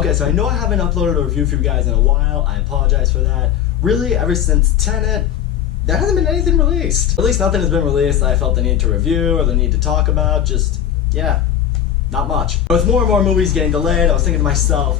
Okay, so I know I haven't uploaded a review for you guys in a while. I apologize for that. Really, ever since Tenet, there hasn't been anything released. At least nothing has been released that I felt the need to review or the need to talk about. Just, yeah, not much. With more and more movies getting delayed, I was thinking to myself,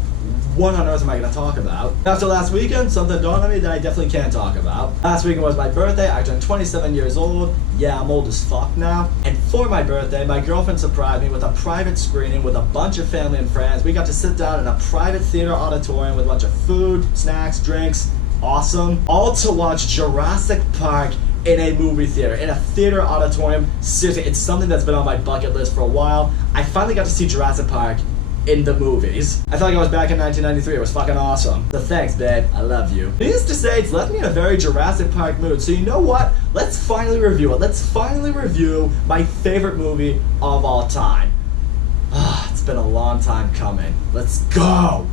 what on earth am I going to talk about? After last weekend, something dawned on me that I definitely can't talk about. Last weekend was my birthday. I turned 27 years old. Yeah, I'm old as fuck now. And for my birthday, my girlfriend surprised me with a private screening with a bunch of family and friends. We got to sit down in a private theater auditorium with a bunch of food, snacks, drinks. Awesome. All to watch Jurassic Park in a movie theater, in a theater auditorium. Seriously, it's something that's been on my bucket list for a while. I finally got to see Jurassic Park in the movies. I felt like I was back in 1993. It was fucking awesome. So thanks, babe. I love you. Needless to say, it's left me in a very Jurassic Park mood. So you know what? Let's finally review it. Let's finally review my favorite movie of all time. It's been a long time coming. Let's go!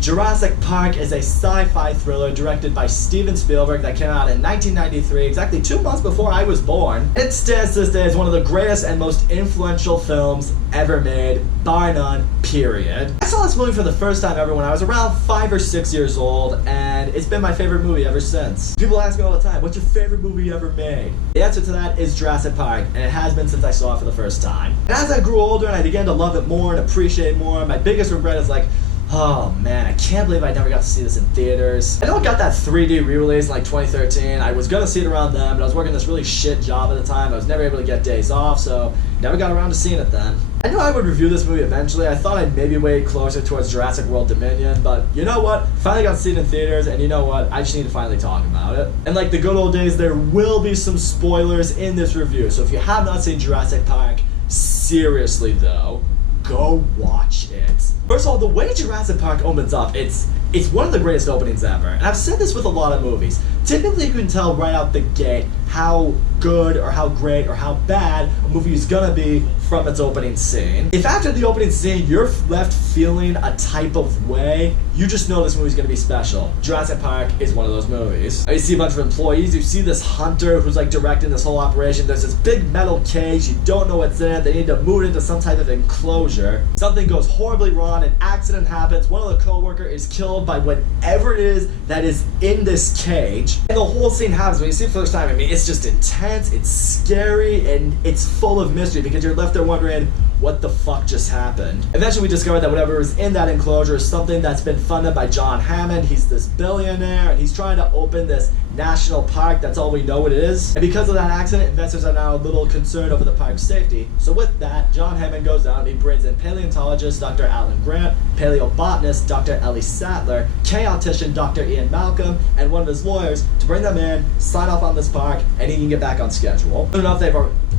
Jurassic Park is a sci-fi thriller directed by Steven Spielberg that came out in 1993, exactly 2 months before I was born. It stands to this day as one of the greatest and most influential films ever made, bar none, period. I saw this movie for the first time ever when I was around 5 or 6 years old, and it's been my favorite movie ever since. People ask me all the time, what's your favorite movie you ever made? The answer to that is Jurassic Park, and it has been since I saw it for the first time. And as I grew older and I began to love it more and appreciate it more, my biggest regret is like, oh man, I can't believe I never got to see this in theaters. I know it got that 3D re-release in like 2013. I was gonna see it around then, but I was working this really shit job at the time. I was never able to get days off, so never got around to seeing it then. I knew I would review this movie eventually. I thought I'd maybe wait closer towards Jurassic World Dominion, but you know what? Finally got to see it in theaters, and you know what? I just need to finally talk about it. And like the good old days, there will be some spoilers in this review, so if you have not seen Jurassic Park, seriously though, go watch it. First of all, the way Jurassic Park opens up, it's one of the greatest openings ever. And I've said this with a lot of movies. Typically you can tell right out the gate how good or how great or how bad a movie is gonna be from its opening scene. If after the opening scene you're left feeling a type of way, you just know this movie's gonna be special. Jurassic Park is one of those movies. You see a bunch of employees, you see this hunter who's like directing this whole operation. There's this big metal cage, you don't know what's in it, they need to move it into some type of enclosure. Something goes horribly wrong, an accident happens, one of the co-workers is killed by whatever it is that is in this cage. And the whole scene happens. When you see it for the first time, I mean, it's just intense, it's scary, and it's full of mystery because you're left there wondering, what the fuck just happened? Eventually we discovered that whatever is in that enclosure is something that's been funded by John Hammond. He's this billionaire and he's trying to open this national park. That's all we know it is. And because of that accident, investors are now a little concerned over the park's safety. So with that, John Hammond goes out and he brings in paleontologist Dr. Alan Grant, paleobotanist Dr. Ellie Sattler, chaotician Dr. Ian Malcolm, and one of his lawyers to bring them in, sign off on this park, and he can get back on schedule.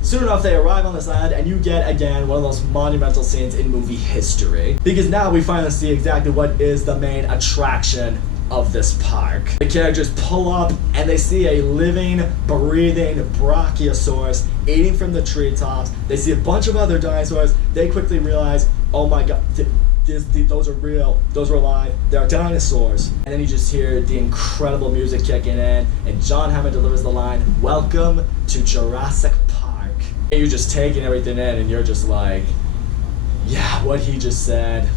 Soon enough, they arrive on this island, and you get, again, one of those monumental scenes in movie history. Because now we finally see exactly what is the main attraction of this park. The characters pull up, and they see a living, breathing Brachiosaurus eating from the treetops. They see a bunch of other dinosaurs. They quickly realize, oh my god, those are real, those are alive, they're dinosaurs. And then you just hear the incredible music kicking in, and John Hammond delivers the line, "Welcome to Jurassic Park." And you're just taking everything in, and you're just like, yeah, what he just said,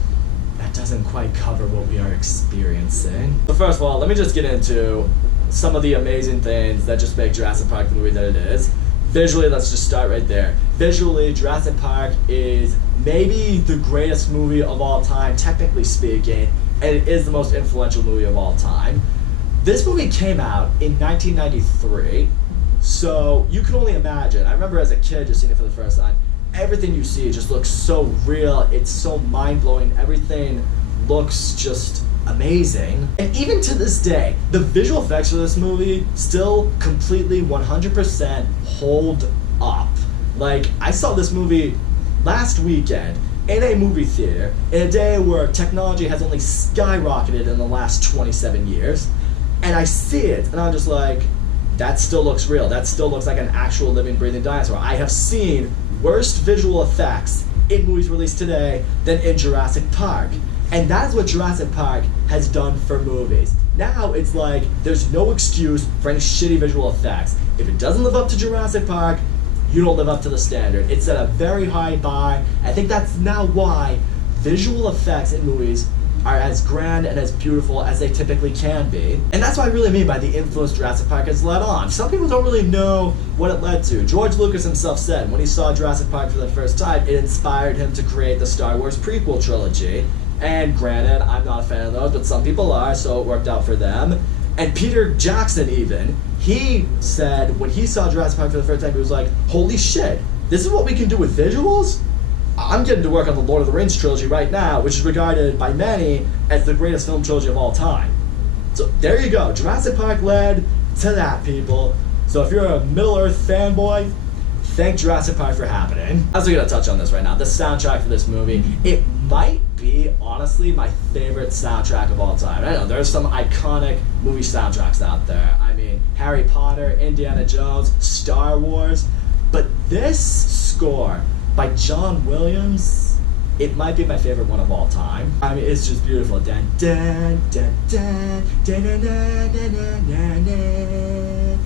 that doesn't quite cover what we are experiencing. So first of all, let me just get into some of the amazing things that just make Jurassic Park the movie that it is. Visually, let's just start right there. Visually, Jurassic Park is maybe the greatest movie of all time, technically speaking, and it is the most influential movie of all time. This movie came out in 1993, so you can only imagine. I remember as a kid just seeing it for the first time, everything you see just looks so real, it's so mind-blowing, everything looks just amazing. And even to this day, the visual effects of this movie still completely 100% hold up. Like, I saw this movie last weekend in a movie theater in a day where technology has only skyrocketed in the last 27 years, and I see it and I'm just like, that still looks real. That still looks like an actual living, breathing dinosaur. I have seen worse visual effects in movies released today than in Jurassic Park. And that's what Jurassic Park has done for movies. Now it's like there's no excuse for any shitty visual effects. If it doesn't live up to Jurassic Park, you don't live up to the standard. It's at a very high bar. I think that's now why visual effects in movies are as grand and as beautiful as they typically can be. And that's what I really mean by the influence Jurassic Park has led on. Some people don't really know what it led to. George Lucas himself said when he saw Jurassic Park for the first time, it inspired him to create the Star Wars prequel trilogy. And granted, I'm not a fan of those, but some people are, so it worked out for them. And Peter Jackson even, he said when he saw Jurassic Park for the first time, he was like, holy shit, this is what we can do with visuals? I'm getting to work on the Lord of the Rings trilogy right now, which is regarded by many as the greatest film trilogy of all time. So there you go, Jurassic Park led to that, people. So if you're a Middle-earth fanboy, thank Jurassic Park for happening. I was gonna touch on this right now, the soundtrack for this movie. It might be, honestly, my favorite soundtrack of all time. I know, there's some iconic movie soundtracks out there. I mean, Harry Potter, Indiana Jones, Star Wars, but this score by John Williams, it might be my favorite one of all time. I mean, it's just beautiful. Dun, dun, dun, dun, dun, dun, dun, dun, dun, dun.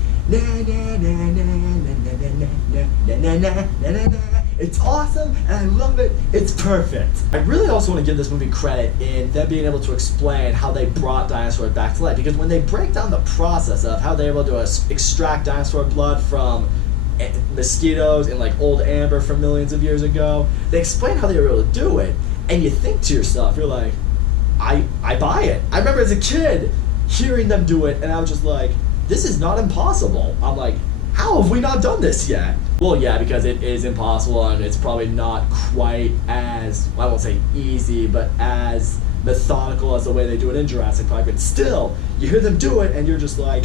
It's awesome and I love it. It's perfect. I really also want to give this movie credit in them being able to explain how they brought dinosaurs back to life, because when they break down the process of how they're able to extract dinosaur blood from mosquitoes in like old amber from millions of years ago, they explain how they were able to do it, and you think to yourself, you're like, I buy it. I remember as a kid hearing them do it and I was just like, this is not impossible. I'm like, how have we not done this yet? Well, yeah, because it is impossible and it's probably not quite as, I won't say easy, but as methodical as the way they do it in Jurassic Park, but still, you hear them do it and you're just like,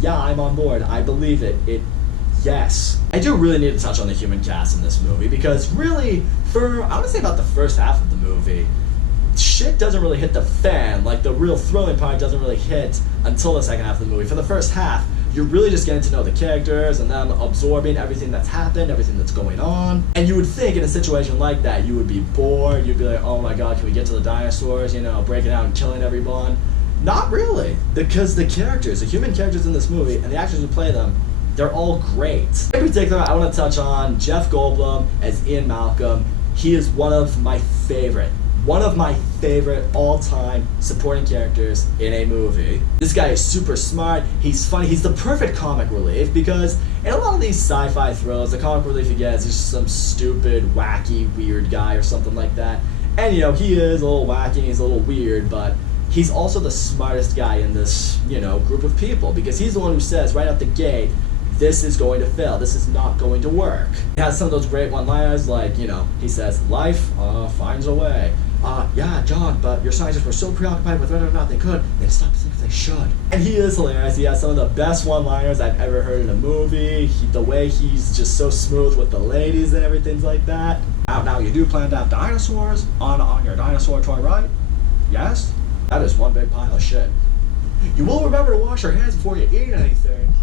yeah, I'm on board, I believe it. Yes. I do really need to touch on the human cast in this movie, because really, for, I want to say about the first half of the movie, shit doesn't really hit the fan. Like, the real thrilling part doesn't really hit until the second half of the movie. For the first half, you're really just getting to know the characters and them absorbing everything that's happened, everything that's going on. And you would think in a situation like that, you would be bored, you'd be like, oh my god, can we get to the dinosaurs, you know, breaking out and killing everyone? Not really, because the characters, the human characters in this movie, and the actors who play them, they're all great. In particular, I want to touch on Jeff Goldblum as Ian Malcolm. He is one of my favorite all-time supporting characters in a movie. This guy is super smart, he's funny, he's the perfect comic relief, because in a lot of these sci-fi thrillers, the comic relief you get is just some stupid, wacky, weird guy or something like that. And you know, he is a little wacky, he's a little weird, but he's also the smartest guy in this, you know, group of people, because he's the one who says right out the gate, this is going to fail, this is not going to work. He has some of those great one-liners, like, you know, he says, life finds a way. Yeah, John, but your scientists were so preoccupied with whether or not they could, they stopped to think if they should. And he is hilarious. He has some of the best one-liners I've ever heard in a movie. The way he's just so smooth with the ladies and everything like that. Now you do plan to have dinosaurs on your dinosaur toy, right? Yes? That is one big pile of shit. You will remember to wash your hands before you eat anything.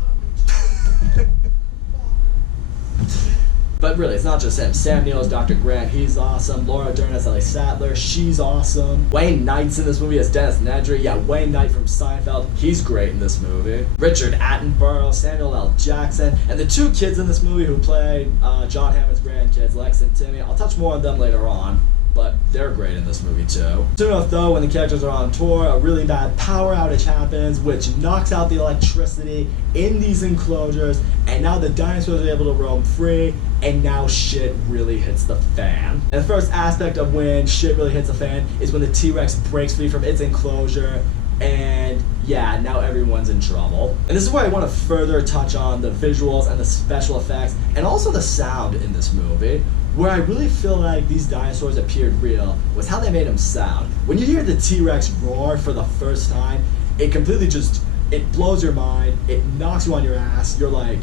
But really, it's not just him. Sam Neill as Dr. Grant, he's awesome. Laura Dern as Ellie Sattler, she's awesome. Wayne Knight's in this movie as Dennis Nedry. Yeah, Wayne Knight from Seinfeld, he's great in this movie. Richard Attenborough, Samuel L. Jackson, and the two kids in this movie who play John Hammond's grandkids, Lex and Timmy. I'll touch more on them later on, but they're great in this movie too. Soon enough though, when the characters are on tour, a really bad power outage happens, which knocks out the electricity in these enclosures, and now the dinosaurs are able to roam free, and now shit really hits the fan. And the first aspect of when shit really hits the fan is when the T-Rex breaks free from its enclosure, and yeah, now everyone's in trouble. And this is where I want to further touch on the visuals and the special effects, and also the sound in this movie. Where I really feel like these dinosaurs appeared real was how they made them sound. When you hear the T-Rex roar for the first time, it completely just, it blows your mind, it knocks you on your ass, you're like,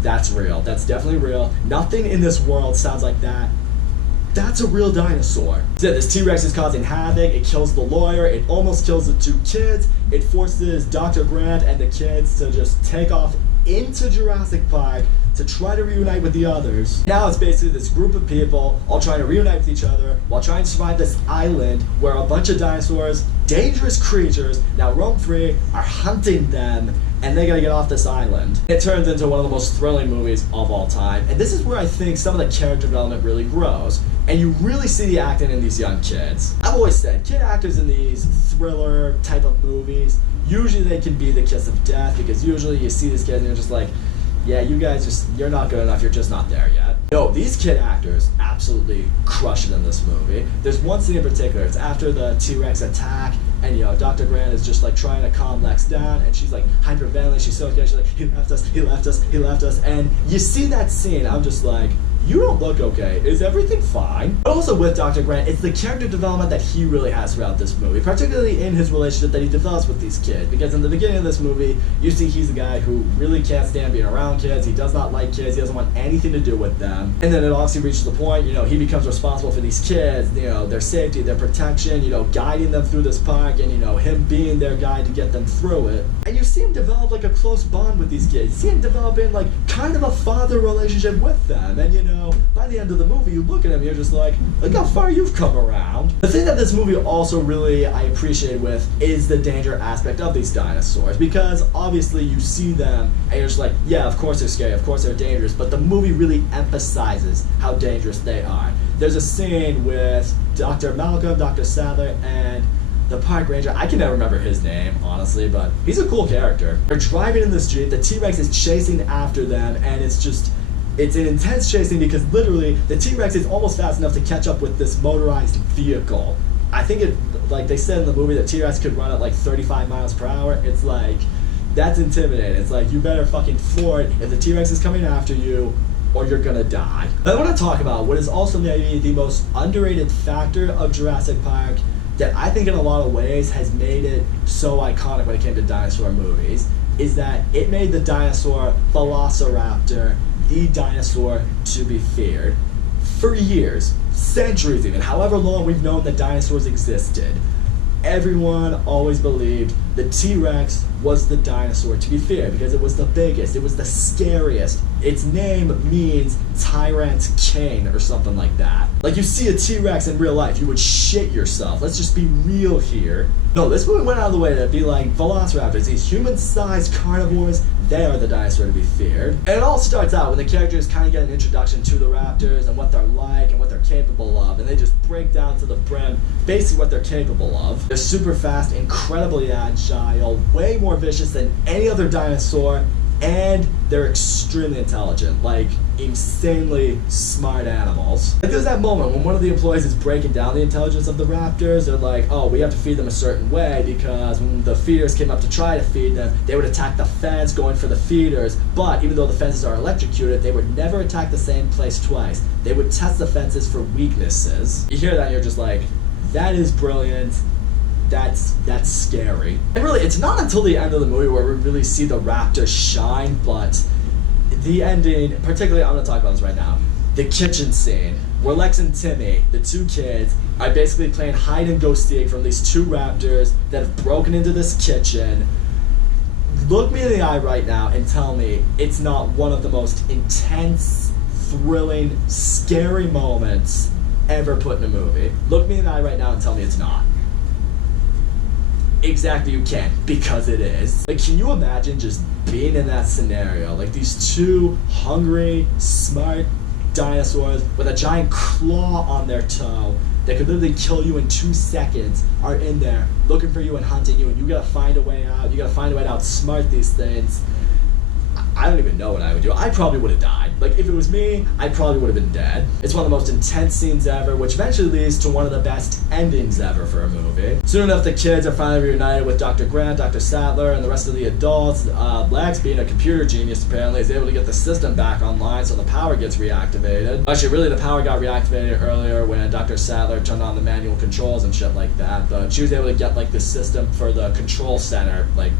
that's real, that's definitely real. Nothing in this world sounds like that. That's a real dinosaur. So this T-Rex is causing havoc, it kills the lawyer, it almost kills the two kids, it forces Dr. Grant and the kids to just take off into Jurassic Park to try to reunite with the others. Now it's basically this group of people all trying to reunite with each other while trying to survive this island where a bunch of dinosaurs, dangerous creatures, now roam free, are hunting them, and they gotta get off this island. It turns into one of the most thrilling movies of all time, and this is where I think some of the character development really grows, and you really see the acting in these young kids. I've always said, kid actors in these thriller type of movies, usually they can be the kiss of death, because usually you see this kid and you're just like, yeah, you guys you're not good enough, you're just not there yet. No, these kid actors absolutely crush it in this movie. There's one scene in particular, it's after the T-Rex attack, and Dr. Grant is just like trying to calm Lex down, and she's like hyperventilating, she's so scared, she's like, he left us, he left us, he left us, and you see that scene, I'm just like, you don't look okay. Is everything fine? But also with Dr. Grant, it's the character development that he really has throughout this movie, particularly in his relationship that he develops with these kids. Because in the beginning of this movie, you see he's a guy who really can't stand being around kids. He does not like kids. He doesn't want anything to do with them. And then it obviously reaches the point, he becomes responsible for these kids, their safety, their protection, guiding them through this park, and him being their guide to get them through it. And you see him develop like a close bond with these kids. You see him developing like kind of a father relationship with them. And by the end of the movie, you look at him, you're just like, look how far you've come around. The thing that this movie also really I appreciate with is the danger aspect of these dinosaurs, because obviously you see them and you're just like, yeah, of course they're scary, of course they're dangerous, but the movie really emphasizes how dangerous they are. There's a scene with Dr. Malcolm, Dr. Sadler, and the park ranger. I can never remember his name, honestly, but he's a cool character. They're driving in the street, the T-Rex is chasing after them, and it's an intense chasing because literally the T-Rex is almost fast enough to catch up with this motorized vehicle. I think like they said in the movie, the T-Rex could run at like 35 miles per hour. It's like, that's intimidating. It's like, you better fucking floor it if the T-Rex is coming after you, or you're gonna die. I want to talk about what is also maybe the most underrated factor of Jurassic Park that I think in a lot of ways has made it so iconic when it came to dinosaur movies, is that it made the dinosaur Velociraptor the dinosaur to be feared. For years, centuries even, however long we've known that dinosaurs existed, everyone always believed the T-Rex was the dinosaur to be feared because it was the biggest, it was the scariest. Its name means tyrant king or something like that. Like, you see a T-Rex in real life, you would shit yourself. Let's just be real here. No, this movie went out of the way to be like, Velociraptors, these human-sized carnivores, they are the dinosaur to be feared. And it all starts out when the characters kind of get an introduction to the raptors and what they're like and what they're capable of, and they just break down to the brim basically what they're capable of. They're super fast, incredibly agile, way more vicious than any other dinosaur, and they're extremely intelligent, like insanely smart animals. Like, there's that moment when one of the employees is breaking down the intelligence of the raptors. They're like, oh, we have to feed them a certain way because when the feeders came up to try to feed them, they would attack the fence going for the feeders, but even though the fences are electrocuted, they would never attack the same place twice. They would test the fences for weaknesses. You hear that and you're just like, that is brilliant. That's scary. And really, it's not until the end of the movie where we really see the raptors shine, but the ending, particularly, I'm gonna talk about this right now, the kitchen scene, where Lex and Timmy, the two kids, are basically playing hide and go seek from these two raptors that have broken into this kitchen. Look me in the eye right now and tell me it's not one of the most intense, thrilling, scary moments ever put in a movie. Look me in the eye right now and tell me it's not. Exactly, you can, because it is. Like, can you imagine just being in that scenario? Like, these two hungry, smart dinosaurs with a giant claw on their toe that could literally kill you in 2 seconds are in there looking for you and hunting you, and you gotta find a way out. You gotta find a way to outsmart these things. I don't even know what I would do. I probably would have died. Like, if it was me, I probably would have been dead. It's one of the most intense scenes ever, which eventually leads to one of the best endings ever for a movie. Soon enough, the kids are finally reunited with Dr. Grant, Dr. Sadler, and the rest of the adults. Lex, being a computer genius, apparently, is able to get the system back online so the power gets reactivated. Actually, really, the power got reactivated earlier when Dr. Sadler turned on the manual controls and shit like that, but she was able to get, like, the system for the control center, like,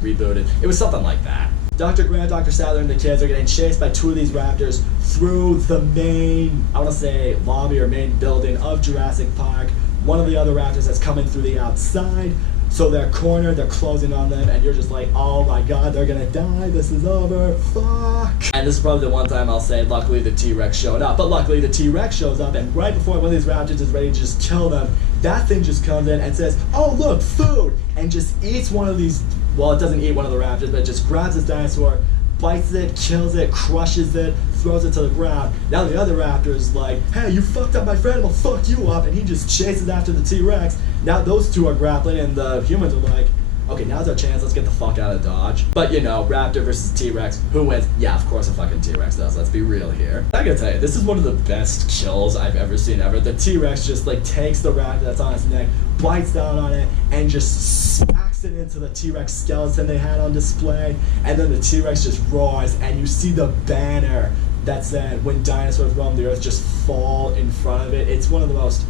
rebooted. It was something like that. Dr. Grant, Dr. Sadler, and the kids are getting chased by two of these raptors through the main, I want to say, lobby or main building of Jurassic Park. One of the other raptors that's coming through the outside. So they're cornered, they're closing on them, and you're just like, oh my god, they're gonna die, this is over, fuck. And this is probably the one time I'll say, luckily the T-Rex showed up. But luckily the T-Rex shows up, and right before one of these raptors is ready to just kill them, that thing just comes in and says, oh look, food, and just eats one of these, well, it doesn't eat one of the raptors, but it just grabs this dinosaur, bites it, kills it, crushes it, throws it to the ground. Now the other raptor is like, hey, you fucked up my friend, I'm gonna fuck you up, and he just chases after the T-Rex. Now those two are grappling, and the humans are like, okay, now's our chance, let's get the fuck out of Dodge. But you know, raptor versus T-Rex, who wins? Yeah, of course a fucking T-Rex does, let's be real here. I gotta tell you, this is one of the best kills I've ever seen ever. The T-Rex just like takes the raptor that's on its neck, bites down on it, and just smacks it into the T-Rex skeleton they had on display, and then the T-Rex just roars, and you see the banner that said, when dinosaurs roam the earth, just fall in front of it. It's one of the most,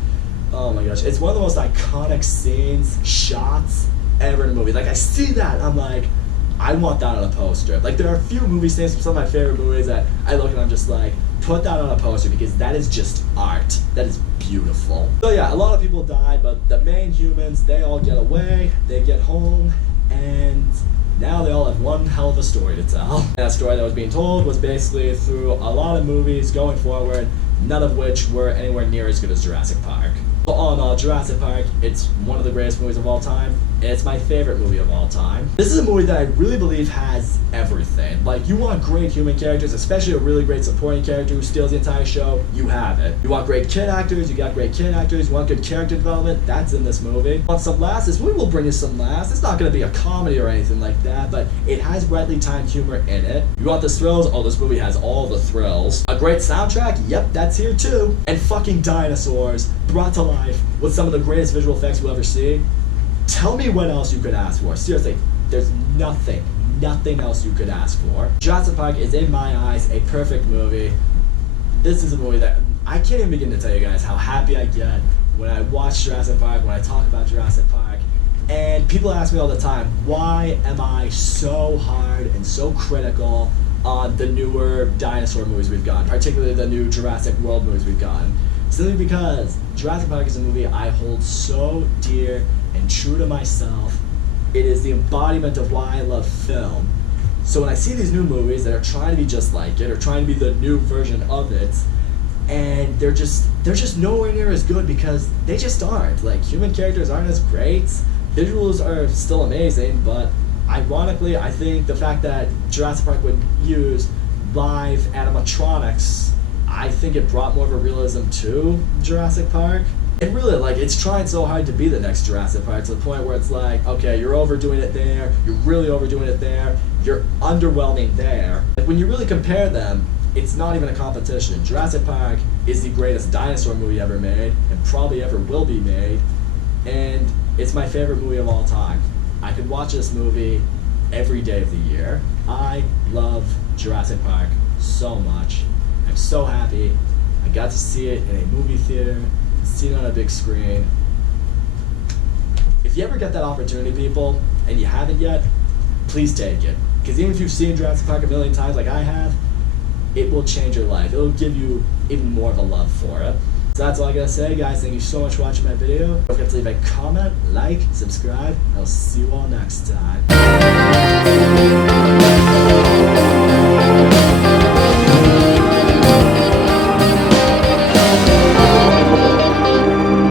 oh my gosh, it's one of the most iconic scenes, shots, ever in a movie. Like, I see that, I'm like, I want that on a poster. Like, there are a few movie scenes from some of my favorite movies that I look and I'm just like, put that on a poster, because that is just art. That is beautiful. So yeah, a lot of people died, but the main humans, they all get away, they get home, and now they all have one hell of a story to tell. And that story that was being told was basically through a lot of movies going forward, none of which were anywhere near as good as Jurassic Park. So all in all, Jurassic Park, it's one of the greatest movies of all time, and it's my favorite movie of all time. This is a movie that I really believe has everything. Like, you want great human characters, especially a really great supporting character who steals the entire show, you have it. You want great kid actors, you got great kid actors. You want good character development, that's in this movie. You want some laughs, this movie will bring you some laughs. It's not gonna be a comedy or anything like that, but it has rightly timed humor in it. You want the thrills? Oh, this movie has all the thrills. A great soundtrack? Yep, that's here too. And fucking dinosaurs brought to life with some of the greatest visual effects you'll ever see. Tell me what else you could ask for. Seriously, there's nothing else you could ask for. Jurassic Park is, in my eyes, a perfect movie. This is a movie that I can't even begin to tell you guys how happy I get when I watch Jurassic Park, when I talk about Jurassic Park. And people ask me all the time, why am I so hard and so critical on the newer dinosaur movies we've gotten, particularly the new Jurassic World movies we've gotten? Simply because Jurassic Park is a movie I hold so dear and true to myself. It is the embodiment of why I love film. So when I see these new movies that are trying to be just like it, or trying to be the new version of it, and they're just nowhere near as good, because they just aren't. Like, human characters aren't as great, visuals are still amazing, but ironically, I think the fact that Jurassic Park would use live animatronics, I think it brought more of a realism to Jurassic Park. And really, like, it's trying so hard to be the next Jurassic Park, to the point where it's like, okay, you're overdoing it there, you're really overdoing it there, you're underwhelming there. Like, when you really compare them, it's not even a competition. Jurassic Park is the greatest dinosaur movie ever made, and probably ever will be made, and it's my favorite movie of all time. I could watch this movie every day of the year. I love Jurassic Park so much. I'm so happy I got to see it in a movie theater, see it on a big screen. If you ever get that opportunity, people, and you haven't yet, please take it. Because even if you've seen Jurassic Park a million times like I have, it will change your life. It'll give you even more of a love for it. So that's all I gotta say, guys. Thank you so much for watching my video. Don't forget to leave a comment, like, subscribe, and I'll see you all next time.